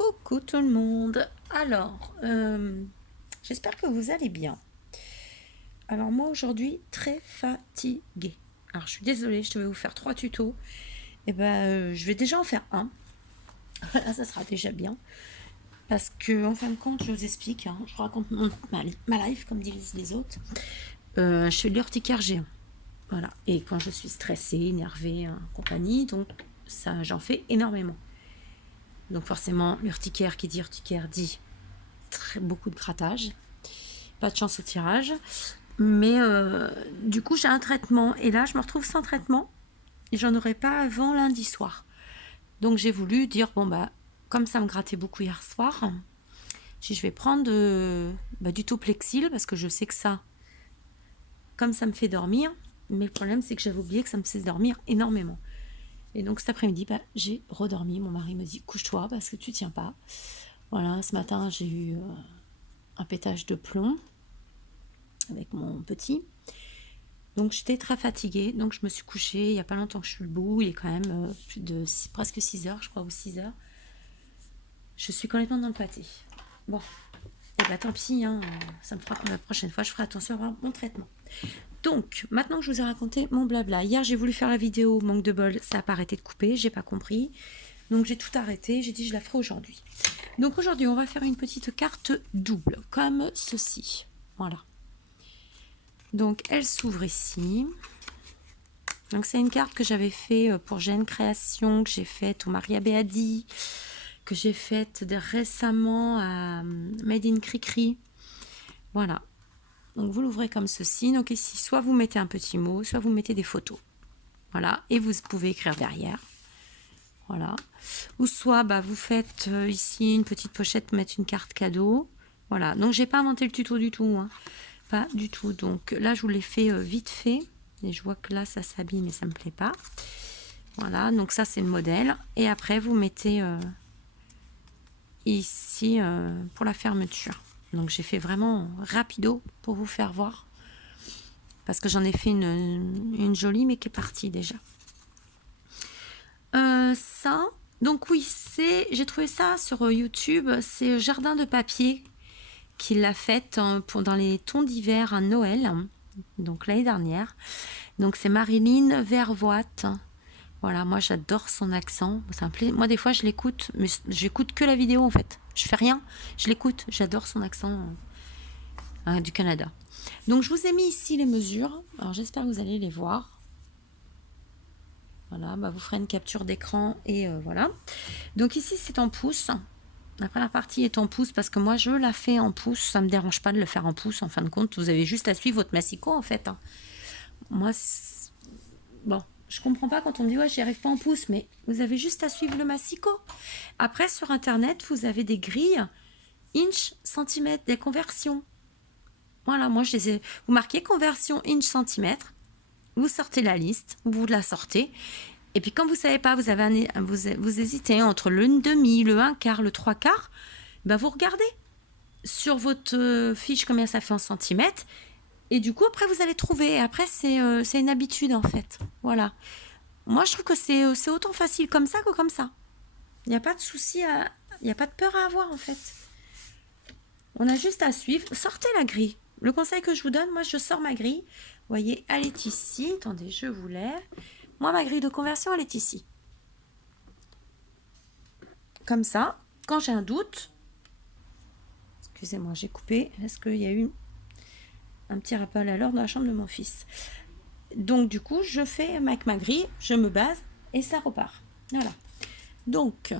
Coucou tout le monde. Alors, j'espère que vous allez bien. Alors moi aujourd'hui, très fatiguée. Alors je suis désolée, je devais vous faire 3 tutos. Et je vais déjà en faire un. Voilà, ça sera déjà bien. Parce que en fin de compte, je vous explique, hein, je vous raconte ma life, comme disent les autres. Je fais de l'urticaire géant. Voilà. Et quand je suis stressée, énervée, compagnie, donc ça, j'en fais énormément. Donc forcément, l'urticaire qui dit urticaire dit beaucoup de grattage. Pas de chance au tirage. Mais du coup, j'ai un traitement. Et là, je me retrouve sans traitement. Et j'en aurai pas avant lundi soir. Donc j'ai voulu dire, bon, comme ça me grattait beaucoup hier soir, je vais prendre du Toplexil, parce que je sais que ça, comme ça me fait dormir, mais le problème, c'est que j'avais oublié que ça me faisait dormir énormément. Et donc cet après-midi, j'ai redormi. Mon mari me dit, couche-toi, parce que tu tiens pas. Voilà, ce matin, j'ai eu un pétage de plomb avec mon petit. Donc j'étais très fatiguée, donc je me suis couchée il n'y a pas longtemps que je suis debout, il est quand même presque 6 heures, je crois, ou 6 heures. Je suis complètement dans le pâté. Bon, et tant pis, hein, ça me fera la prochaine fois, je ferai attention à mon traitement. Donc, maintenant que je vous ai raconté mon blabla, hier j'ai voulu faire la vidéo, manque de bol, ça n'a pas arrêté de couper, j'ai pas compris. Donc j'ai tout arrêté, j'ai dit je la ferai aujourd'hui. Donc aujourd'hui on va faire une petite carte double, comme ceci. Voilà. Donc elle s'ouvre ici. Donc c'est une carte que j'avais fait pour Gênes Création, que j'ai faite au Maria Beadi, que j'ai faite récemment à Made in Cricri. Voilà. Donc vous l'ouvrez comme ceci. Donc ici, soit vous mettez un petit mot, soit vous mettez des photos. Voilà. Et vous pouvez écrire derrière. Voilà. Ou soit vous faites ici une petite pochette pour mettre une carte cadeau. Voilà. Donc j'ai pas inventé le tuto du tout. Hein. Pas du tout. Donc là, je vous l'ai fait vite fait. Et je vois que là, ça s'habille, mais ça me plaît pas. Voilà, donc ça, c'est le modèle. Et après, vous mettez ici pour la fermeture. Donc, j'ai fait vraiment rapido pour vous faire voir. Parce que j'en ai fait une jolie, mais qui est partie déjà. Ça, donc oui, j'ai trouvé ça sur YouTube. C'est Jardin de papier qui l'a faite dans les tons d'hiver à Noël. Donc, l'année dernière. Donc c'est Marilyn Vervoit. Voilà, moi j'adore son accent. Moi des fois je l'écoute, mais j'écoute que la vidéo en fait. Je fais rien, je l'écoute. J'adore son accent du Canada. Donc je vous ai mis ici les mesures. Alors j'espère que vous allez les voir. Voilà, vous ferez une capture d'écran et voilà. Donc ici c'est en pouces. La première partie est en pouces parce que moi je la fais en pouces. Ça me dérange pas de le faire en pouces. En fin de compte, vous avez juste à suivre votre massicot en fait. Moi, bon, je comprends pas quand on me dit ouais, j'y arrive pas en pouces, mais vous avez juste à suivre le massicot. Après, sur internet, vous avez des grilles inch, centimètre, des conversions. Voilà, moi je les ai. Vous marquez conversion inch, centimètre, vous sortez la liste, vous la sortez. Et puis quand vous savez pas, vous hésitez entre le demi, le un quart, le trois quarts, vous regardez sur votre fiche combien ça fait en centimètres. Et du coup, après, vous allez trouver. Et après, c'est une habitude, en fait. Voilà. Moi, je trouve que c'est autant facile comme ça que comme ça. Il n'y a pas de souci, il n'y a pas de peur à avoir, en fait. On a juste à suivre. Sortez la grille. Le conseil que je vous donne, moi, je sors ma grille. Vous voyez, elle est ici. Attendez, je vous lève. Moi, ma grille de conversion, elle est ici. Comme ça, quand j'ai un doute... Excusez-moi, j'ai coupé. Est-ce qu'il y a eu un petit rappel à l'heure dans la chambre de mon fils? Donc du coup, je fais avec ma grille, je me base et ça repart. Voilà. Donc,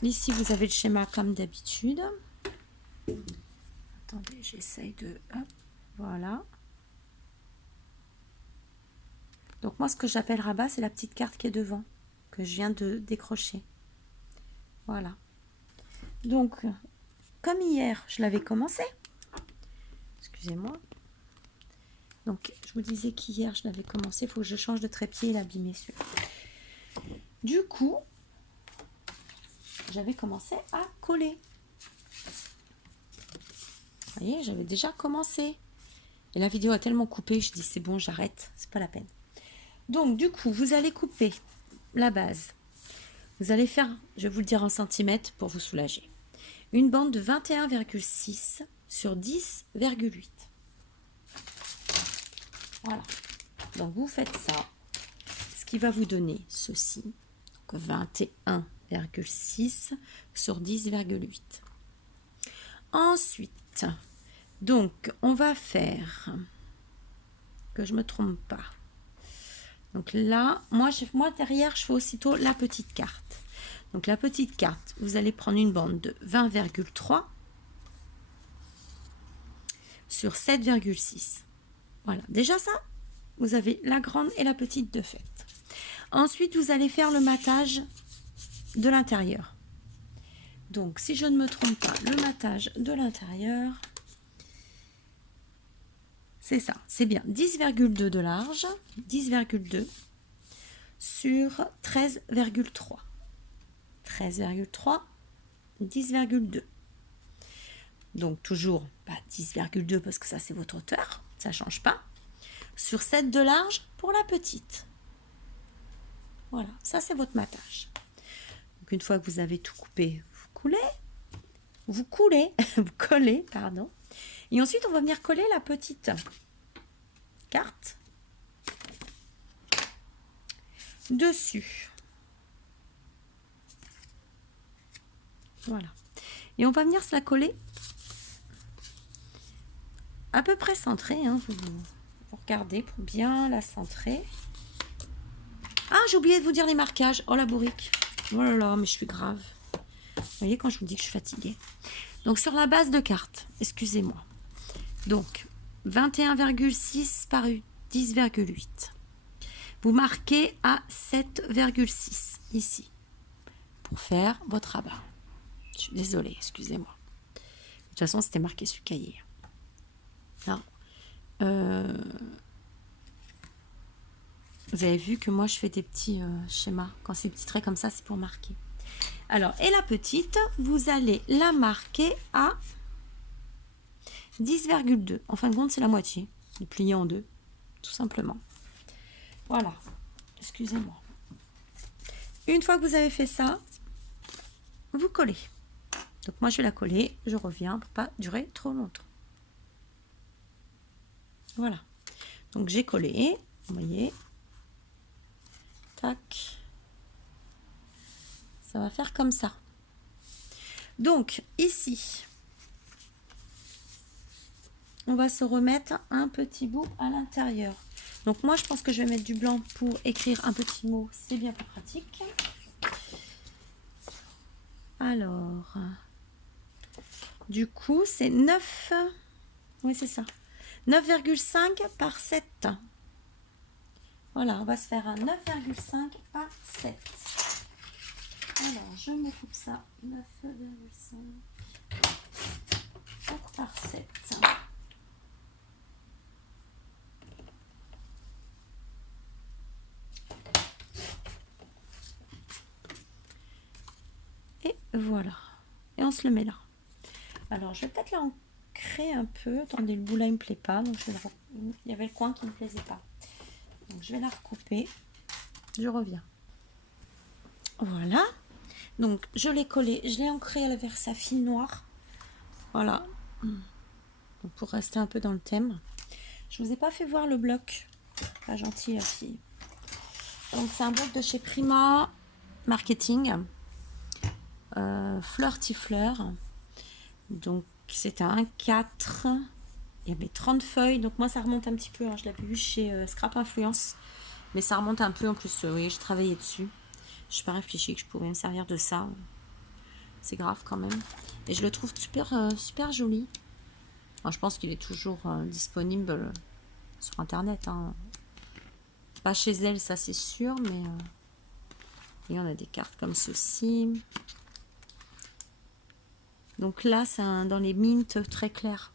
ici, vous avez le schéma comme d'habitude. Attendez, j'essaye de... Hop, voilà. Donc moi, ce que j'appelle rabat, c'est la petite carte qui est devant, que je viens de décrocher. Voilà. Donc, comme hier, je l'avais commencé. Excusez-moi. Donc, je vous disais qu'hier, je l'avais commencé. Il faut que je change de trépied et l'abîmer celui-là. Du coup, j'avais commencé à coller. Vous voyez, j'avais déjà commencé. Et la vidéo a tellement coupé, je dis c'est bon, j'arrête, c'est pas la peine. Donc, du coup, vous allez couper la base. vous allez faire, je vais vous le dire en centimètres pour vous soulager, une bande de 21,6 sur 10,8. Voilà. Donc vous faites ça, ce qui va vous donner ceci. Donc 21,6 sur 10,8. Ensuite, donc on va faire, que je me trompe pas. Donc là, moi derrière, je fais aussitôt la petite carte. Donc la petite carte, vous allez prendre une bande de 20,3 sur 7,6. Voilà, déjà ça, vous avez la grande et la petite de fait. Ensuite, vous allez faire le matage de l'intérieur. Donc, si je ne me trompe pas, le matage de l'intérieur, c'est ça, c'est bien 10,2 de large, 10,2 sur 13,3. 13,3, 10,2. Donc, toujours 10,2 parce que ça, c'est votre hauteur, ça ne change pas. Sur 7 de large pour la petite. Voilà, ça, c'est votre matage. Donc, une fois que vous avez tout coupé, vous collez, pardon. Et ensuite, on va venir coller la petite carte dessus. Voilà. Et on va venir se la coller à peu près centrée. Hein. Vous regardez pour bien la centrer. Ah, j'ai oublié de vous dire les marquages. Oh, la bourrique. Oh là là, mais je suis grave. Vous voyez, quand je vous dis que je suis fatiguée. Donc, sur la base de carte, excusez-moi. Donc, 21,6 par 10,8. Vous marquez à 7,6 ici pour faire votre rabat. Je suis désolée, excusez-moi. De toute façon, c'était marqué sur le cahier. Là, vous avez vu que moi, je fais des petits schémas. Quand c'est des petits traits comme ça, c'est pour marquer. Alors, et la petite, vous allez la marquer à 10,2. En fin de compte, c'est la moitié. Vous pliez en deux, tout simplement. Voilà. Excusez-moi. Une fois que vous avez fait ça, vous collez. Donc, moi, je vais la coller. Je reviens pour pas durer trop longtemps. Voilà. Donc, j'ai collé. Vous voyez. Tac. Ça va faire comme ça. Donc, ici, on va se remettre un petit bout à l'intérieur. Donc, moi, je pense que je vais mettre du blanc pour écrire un petit mot. C'est bien plus pratique. Alors, du coup, c'est 9. Oui, c'est ça. 9,5 par 7. Voilà, on va se faire un 9,5 par 7. Alors, je me coupe ça. 9,5 par 7. Et voilà. Et on se le met là. Alors, je vais peut-être l'ancrer un peu. Attendez, le bout là, il ne me plaît pas. Donc, il y avait le coin qui ne me plaisait pas. Donc, je vais la recouper. Je reviens. Voilà. Donc, je l'ai collé. Je l'ai ancré avec sa fille noire. Voilà. Donc, pour rester un peu dans le thème. Je ne vous ai pas fait voir le bloc. Pas gentil, la fille. Donc, c'est un bloc de chez Prima Marketing. Fleur. Donc, c'était un 4. Il y avait 30 feuilles. Donc, moi, ça remonte un petit peu. Hein. Je l'avais vu chez Scrap Influence. Mais ça remonte un peu. En plus, oui, j'ai travaillé dessus. Je n'ai pas réfléchi que je pouvais me servir de ça. C'est grave quand même. Et je le trouve super joli. Alors, je pense qu'il est toujours disponible sur Internet. Hein. Pas chez elle, ça c'est sûr. Mais et on a des cartes comme ceci. Donc là, c'est dans les mints très clairs.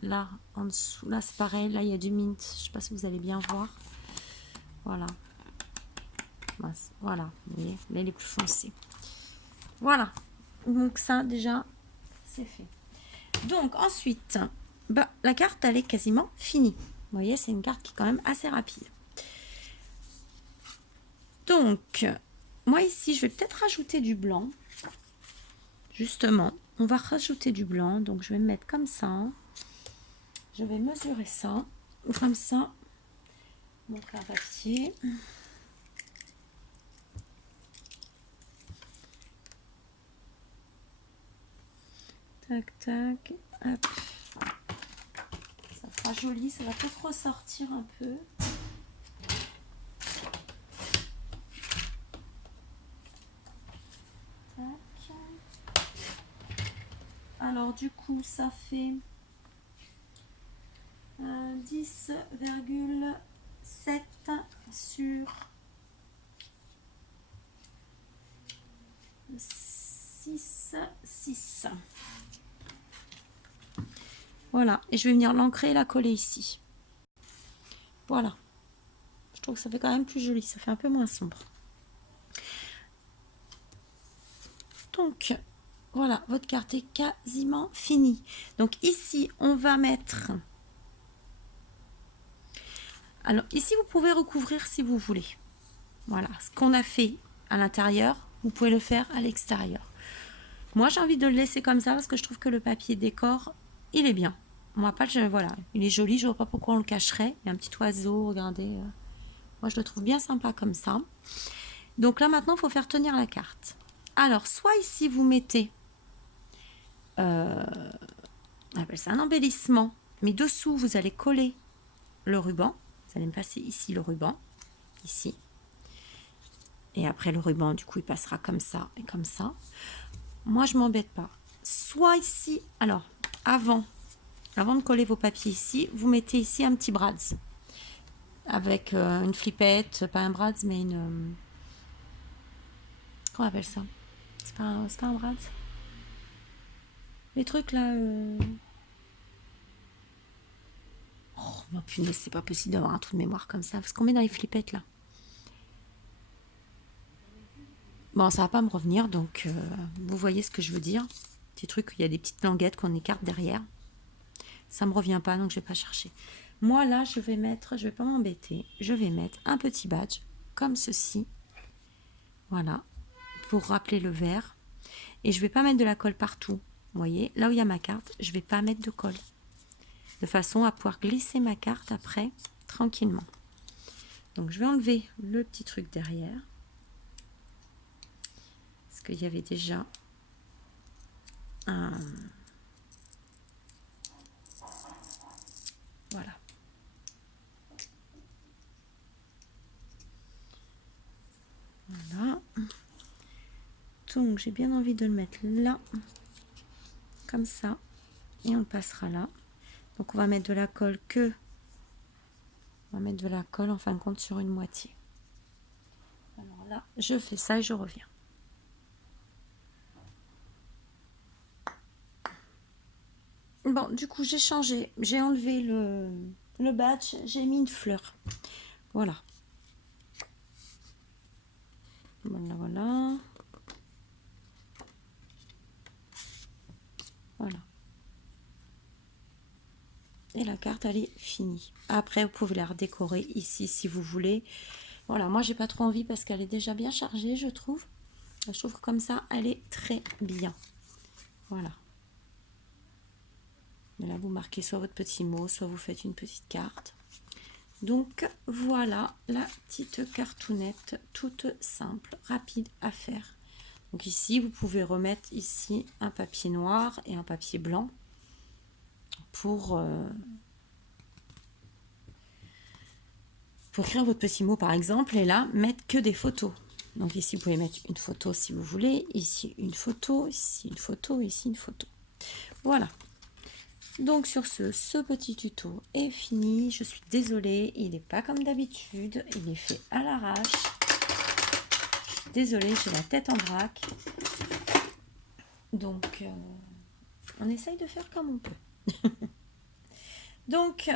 Là, en dessous, là c'est pareil. Là, il y a du mint. Je ne sais pas si vous allez bien voir. Voilà. Voilà, vous voyez, là il est plus foncé. Voilà, donc ça déjà c'est fait. Donc ensuite, la carte elle est quasiment finie. Vous voyez, c'est une carte qui est quand même assez rapide. Donc moi ici, je vais peut-être rajouter du blanc. Justement, on va rajouter du blanc. Donc, je vais me mettre comme ça. Je vais mesurer ça. Comme ça. Donc, un papier. Tac, tac. Hop. Ça fera joli. Ça va peut-être ressortir un peu. Alors du coup ça fait 10,7 sur 6. Voilà, et je vais venir l'ancrer et la coller ici. Voilà. Je trouve que ça fait quand même plus joli, ça fait un peu moins sombre. Donc, voilà, votre carte est quasiment finie. Donc ici, on va mettre... Alors ici, vous pouvez recouvrir si vous voulez. Voilà, ce qu'on a fait à l'intérieur, vous pouvez le faire à l'extérieur. Moi, j'ai envie de le laisser comme ça parce que je trouve que le papier décor, il est bien. Moi, pas le... Voilà, il est joli, je vois pas pourquoi on le cacherait. Il y a un petit oiseau, regardez. Moi, je le trouve bien sympa comme ça. Donc là, maintenant, il faut faire tenir la carte. Alors, soit ici, vous mettez... on appelle ça un embellissement. Mais dessous, vous allez coller le ruban. Vous allez me passer ici le ruban. Ici. Et après, le ruban, du coup, il passera comme ça et comme ça. Moi, je m'embête pas. Soit ici... Alors, avant de coller vos papiers ici, vous mettez ici un petit brads. Avec une flippette. Pas un brads, mais une... Comment on appelle ça? C'est pas un brads. Les trucs là... Oh, ma punaise, c'est pas possible d'avoir un trou de mémoire comme ça. Parce qu'on met dans les flippettes là. Bon, ça va pas me revenir, donc vous voyez ce que je veux dire. Petit truc, il y a des petites languettes qu'on écarte derrière. Ça me revient pas, donc je vais pas chercher. Moi là, je vais pas m'embêter. Je vais mettre un petit badge comme ceci. Voilà, pour rappeler le vert. Et je vais pas mettre de la colle partout. Vous voyez, là où il y a ma carte, je vais pas mettre de colle. De façon à pouvoir glisser ma carte après, tranquillement. Donc je vais enlever le petit truc derrière. Parce qu'il y avait déjà un... Voilà. Voilà. Donc j'ai bien envie de le mettre là. Comme ça. Et on le passera là. Donc on va mettre de la colle On va mettre de la colle en fin de compte sur une moitié. Alors là, je fais ça et je reviens. Bon, du coup, j'ai changé. J'ai enlevé le badge. J'ai mis une fleur. Voilà. Voilà, voilà. Voilà. Et la carte, elle est finie. Après, vous pouvez la redécorer ici si vous voulez. Voilà, moi, j'ai pas trop envie parce qu'elle est déjà bien chargée, je trouve. Je trouve que comme ça, elle est très bien. Voilà. Et là, vous marquez soit votre petit mot, soit vous faites une petite carte. Donc, voilà la petite cartoonette toute simple, rapide à faire. Donc ici, vous pouvez remettre ici un papier noir et un papier blanc pour écrire votre petit mot par exemple, et là, mettre que des photos. Donc ici, vous pouvez mettre une photo si vous voulez, ici une photo, ici une photo, ici une photo. Voilà. Donc sur ce petit tuto est fini. Je suis désolée, il n'est pas comme d'habitude, il est fait à l'arrache. Désolée, j'ai la tête en vrac. Donc, on essaye de faire comme on peut. Donc,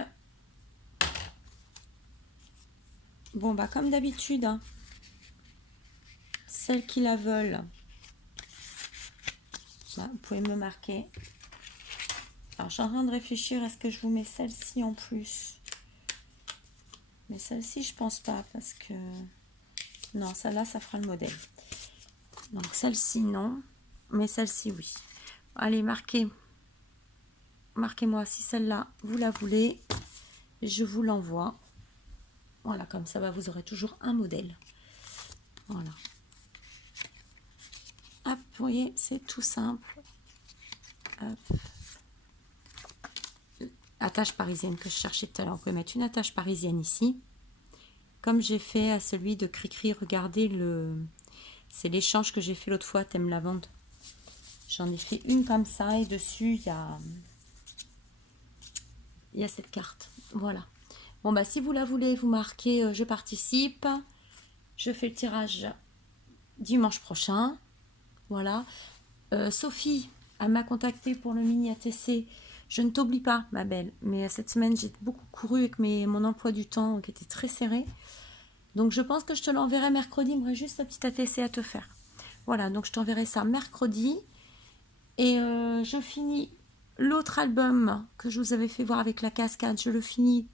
bon, bah comme d'habitude, hein, celles qui la veulent, bah, vous pouvez me marquer. Alors, je suis en train de réfléchir, est-ce que je vous mets celle-ci en plus? Mais celle-ci, je pense pas, parce que... Non, celle-là, ça fera le modèle. Donc celle-ci non, mais celle-ci oui. Allez, marquez-moi si celle-là vous la voulez, je vous l'envoie. Voilà, comme ça vous aurez toujours un modèle. Voilà. Hop, vous voyez, c'est tout simple. Hop. Attache parisienne que je cherchais tout à l'heure. Vous pouvez mettre une attache parisienne ici. Comme j'ai fait à celui de Cricri, regardez c'est l'échange que j'ai fait l'autre fois, thème lavande. J'en ai fait une comme ça et dessus il y a cette carte. Voilà. Bon bah si vous la voulez, vous marquez je participe. Je fais le tirage dimanche prochain. Voilà. Sophie, elle m'a contacté pour le mini ATC. Je ne t'oublie pas, ma belle. Mais cette semaine, j'ai beaucoup couru avec mon emploi du temps qui était très serré. Donc je pense que je te l'enverrai mercredi. Il me reste juste la petite ATC à te faire. Voilà, donc je t'enverrai ça mercredi. Et je finis l'autre album que je vous avais fait voir avec la cascade. Je le finis,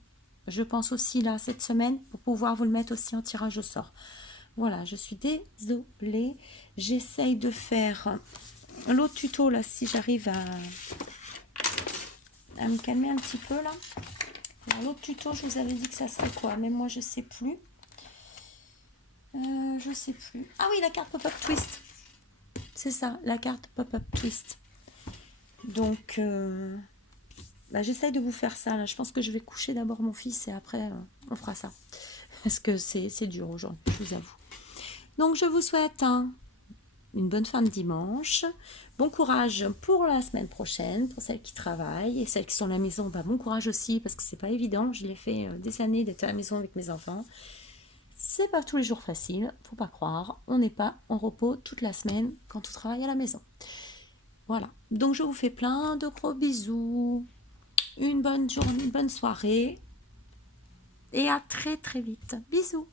je pense aussi là, cette semaine, pour pouvoir vous le mettre aussi en tirage au sort. Voilà, je suis désolée. J'essaye de faire l'autre tuto là, si j'arrive à me calmer un petit peu là. Alors l'autre tuto, je vous avais dit que ça serait quoi? Même moi, je sais plus. Je sais plus. Ah oui, la carte Pop-Up Twist. C'est ça, la carte Pop-Up Twist. Donc, j'essaye de vous faire ça. Là. Je pense que je vais coucher d'abord mon fils et après, on fera ça. Parce que c'est dur aujourd'hui, je vous avoue. Donc, je vous souhaite une bonne fin de dimanche. Bon courage pour la semaine prochaine, pour celles qui travaillent et celles qui sont à la maison. Bon courage aussi, parce que c'est pas évident. Je l'ai fait des années d'être à la maison avec mes enfants. C'est pas tous les jours facile, faut pas croire. On n'est pas en repos toute la semaine quand on travaille à la maison. Voilà. Donc je vous fais plein de gros bisous. Une bonne journée, une bonne soirée. Et à très très vite. Bisous.